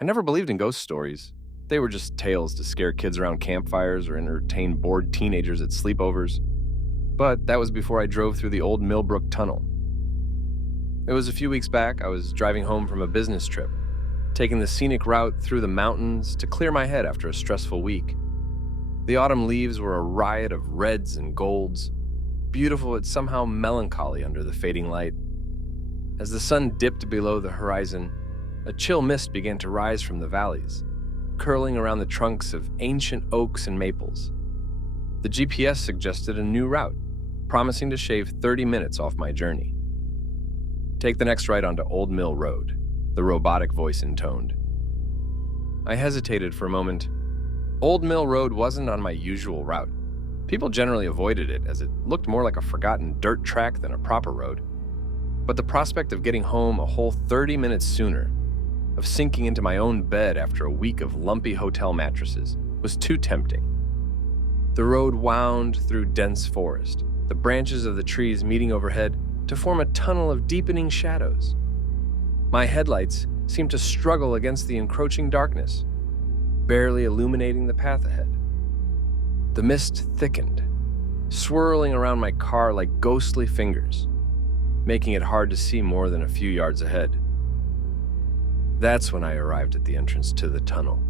I never believed in ghost stories. They were just tales to scare kids around campfires or entertain bored teenagers at sleepovers. But that was before I drove through the old Millbrook Tunnel. It was a few weeks back. I was driving home from a business trip, taking the scenic route through the mountains to clear my head after a stressful week. The autumn leaves were a riot of reds and golds, beautiful yet somehow melancholy under the fading light. As the sun dipped below the horizon, a chill mist began to rise from the valleys, curling around the trunks of ancient oaks and maples. The GPS suggested a new route, promising to shave 30 minutes off my journey. "Take the next right onto Old Mill Road," the robotic voice intoned. I hesitated for a moment. Old Mill Road wasn't on my usual route. People generally avoided it as it looked more like a forgotten dirt track than a proper road. But the prospect of getting home a whole 30 minutes sooner, of sinking into my own bed after a week of lumpy hotel mattresses, was too tempting. The road wound through dense forest, the branches of the trees meeting overhead to form a tunnel of deepening shadows. My headlights seemed to struggle against the encroaching darkness, barely illuminating the path ahead. The mist thickened, swirling around my car like ghostly fingers, making it hard to see more than a few yards ahead. That's when I arrived at the entrance to the tunnel.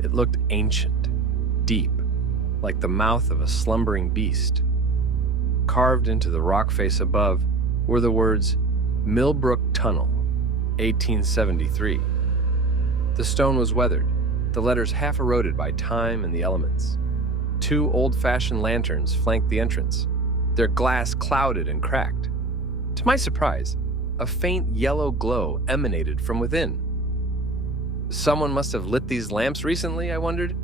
It looked ancient, deep, like the mouth of a slumbering beast. Carved into the rock face above were the words, "Millbrook Tunnel, 1873. The stone was weathered, the letters half eroded by time and the elements. Two old-fashioned lanterns flanked the entrance, their glass clouded and cracked. To my surprise, a faint yellow glow emanated from within. Someone must have lit these lamps recently, I wondered.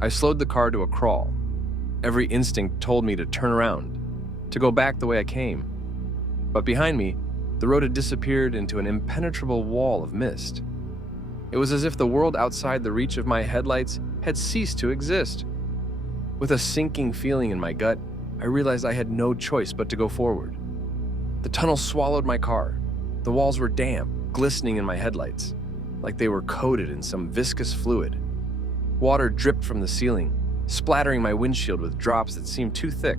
I slowed the car to a crawl. Every instinct told me to turn around, to go back the way I came. But behind me, the road had disappeared into an impenetrable wall of mist. It was as if the world outside the reach of my headlights had ceased to exist. With a sinking feeling in my gut, I realized I had no choice but to go forward. The tunnel swallowed my car. The walls were damp, glistening in my headlights, like they were coated in some viscous fluid. Water dripped from the ceiling, splattering my windshield with drops that seemed too thick,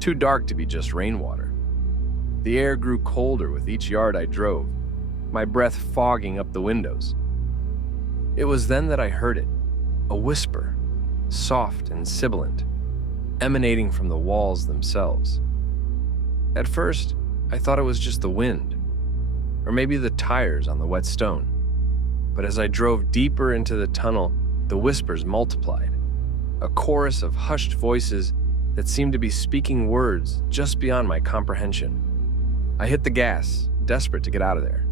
too dark to be just rainwater. The air grew colder with each yard I drove, my breath fogging up the windows. It was then that I heard it, a whisper, soft and sibilant, emanating from the walls themselves. At first, I thought it was just the wind, or maybe the tires on the wet stone. But as I drove deeper into the tunnel, the whispers multiplied, a chorus of hushed voices that seemed to be speaking words just beyond my comprehension. I hit the gas, desperate to get out of there,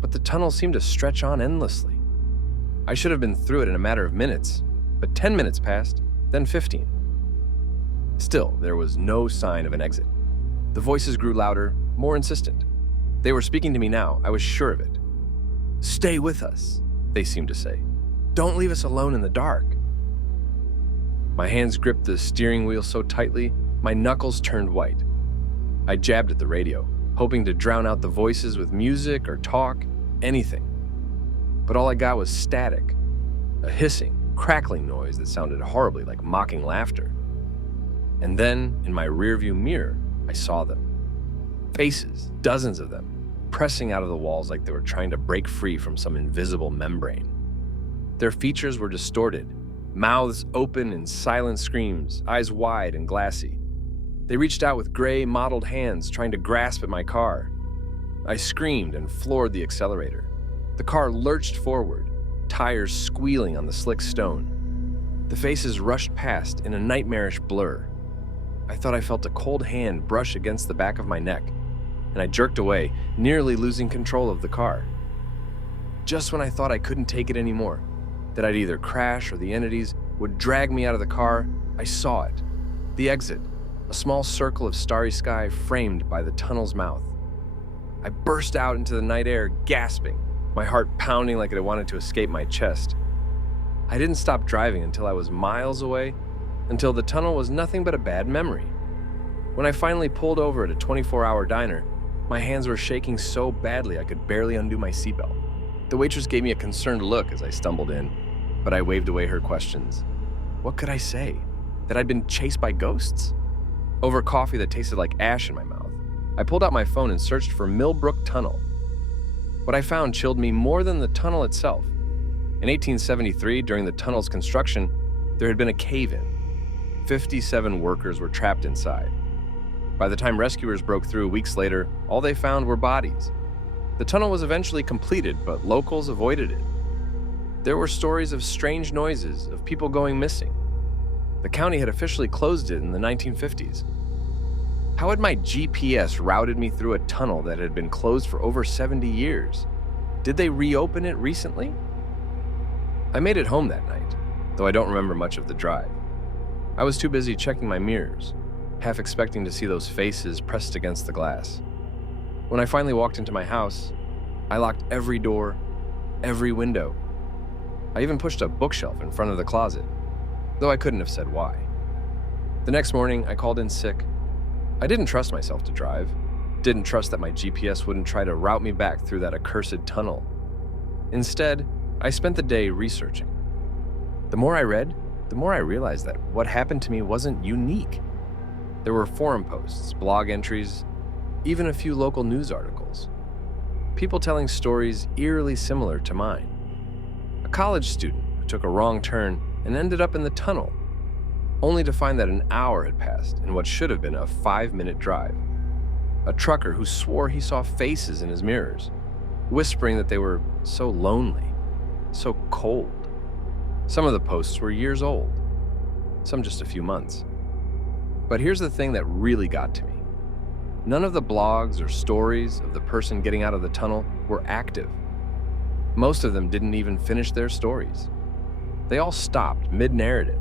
but the tunnel seemed to stretch on endlessly. I should have been through it in a matter of minutes, but 10 minutes passed, then 15. Still, there was no sign of an exit. The voices grew louder, more insistent. They were speaking to me now, I was sure of it. "Stay with us," they seemed to say. "Don't leave us alone in the dark." My hands gripped the steering wheel so tightly, my knuckles turned white. I jabbed at the radio, hoping to drown out the voices with music or talk, anything. But all I got was static, a hissing, crackling noise that sounded horribly like mocking laughter. And then, in my rearview mirror, I saw them. Faces, dozens of them, pressing out of the walls like they were trying to break free from some invisible membrane. Their features were distorted, mouths open in silent screams, eyes wide and glassy. They reached out with gray, mottled hands trying to grasp at my car. I screamed and floored the accelerator. The car lurched forward, tires squealing on the slick stone. The faces rushed past in a nightmarish blur. I thought I felt a cold hand brush against the back of my neck, and I jerked away, nearly losing control of the car. Just when I thought I couldn't take it anymore, that I'd either crash or the entities would drag me out of the car, I saw it. The exit, a small circle of starry sky framed by the tunnel's mouth. I burst out into the night air, gasping, my heart pounding like it wanted to escape my chest. I didn't stop driving until I was miles away, until the tunnel was nothing but a bad memory. When I finally pulled over at a 24-hour diner, my hands were shaking so badly I could barely undo my seatbelt. The waitress gave me a concerned look as I stumbled in, but I waved away her questions. What could I say? That I'd been chased by ghosts? Over coffee that tasted like ash in my mouth, I pulled out my phone and searched for Millbrook Tunnel. What I found chilled me more than the tunnel itself. In 1873, during the tunnel's construction, there had been a cave-in. 57 workers were trapped inside. By the time rescuers broke through weeks later, all they found were bodies. The tunnel was eventually completed, but locals avoided it. There were stories of strange noises, of people going missing. The county had officially closed it in the 1950s. How had my GPS routed me through a tunnel that had been closed for over 70 years? Did they reopen it recently? I made it home that night, though I don't remember much of the drive. I was too busy checking my mirrors, half expecting to see those faces pressed against the glass. When I finally walked into my house, I locked every door, every window. I even pushed a bookshelf in front of the closet, though I couldn't have said why. The next morning, I called in sick. I didn't trust myself to drive, didn't trust that my GPS wouldn't try to route me back through that accursed tunnel. Instead, I spent the day researching. The more I read, the more I realized that what happened to me wasn't unique. There were forum posts, blog entries, even a few local news articles. People telling stories eerily similar to mine. A college student who took a wrong turn and ended up in the tunnel, only to find that an hour had passed in what should have been a 5-minute drive. A trucker who swore he saw faces in his mirrors, whispering that they were so lonely, so cold. Some of the posts were years old, some just a few months. But here's the thing that really got to me. None of the blogs or stories of the person getting out of the tunnel were active. Most of them didn't even finish their stories. They all stopped mid-narrative,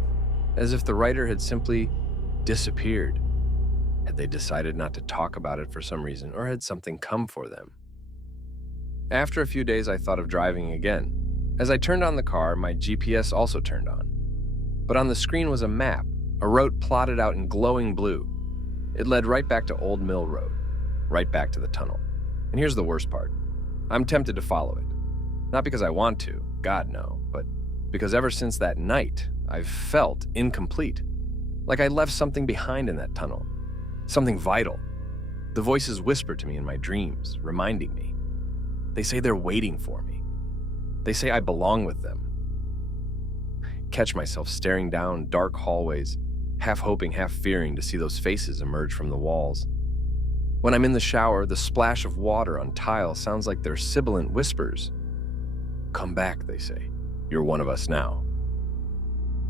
as if the writer had simply disappeared. Had they decided not to talk about it for some reason, or had something come for them? After a few days, I thought of driving again. As I turned on the car, my GPS also turned on. But on the screen was a map, a route plotted out in glowing blue. It led right back to Old Mill Road, right back to the tunnel. And here's the worst part. I'm tempted to follow it. Not because I want to, God no, but because ever since that night, I've felt incomplete. Like I left something behind in that tunnel. Something vital. The voices whisper to me in my dreams, reminding me. They say they're waiting for me. They say I belong with them. Catch myself staring down dark hallways, half hoping, half fearing to see those faces emerge from the walls. When I'm in the shower, the splash of water on tile sounds like their sibilant whispers. Come back, they say. You're one of us now.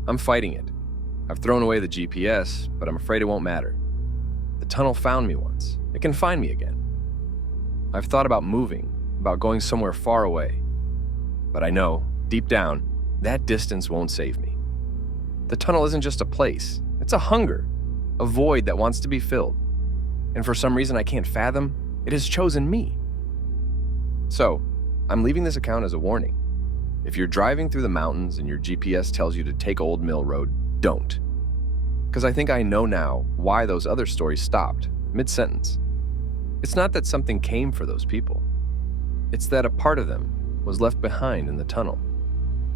I'm fighting it. I've thrown away the GPS, but I'm afraid it won't matter. The tunnel found me once. It can find me again. I've thought about moving, about going somewhere far away. But I know, deep down, that distance won't save me. The tunnel isn't just a place. It's a hunger, a void that wants to be filled. And for some reason I can't fathom, it has chosen me. So, I'm leaving this account as a warning. If you're driving through the mountains and your GPS tells you to take Old Mill Road, don't. Because I think I know now why those other stories stopped, mid-sentence. It's not that something came for those people. It's that a part of them was left behind in the tunnel.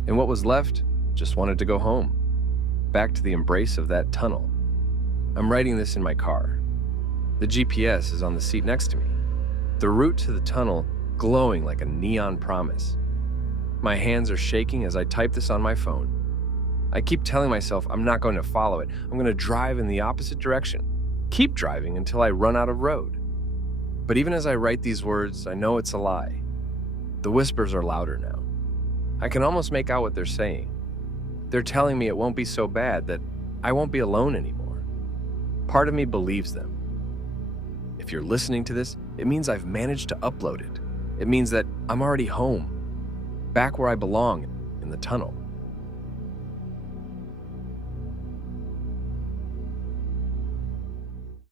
And what was left just wanted to go home, back to the embrace of that tunnel. I'm writing this in my car. The GPS is on the seat next to me, the route to the tunnel glowing like a neon promise. My hands are shaking as I type this on my phone. I keep telling myself I'm not going to follow it. I'm going to drive in the opposite direction. Keep driving until I run out of road. But even as I write these words, I know it's a lie. The whispers are louder now. I can almost make out what they're saying. They're telling me it won't be so bad, that I won't be alone anymore. Part of me believes them. If you're listening to this, it means I've managed to upload it. It means that I'm already home, back where I belong, in the tunnel.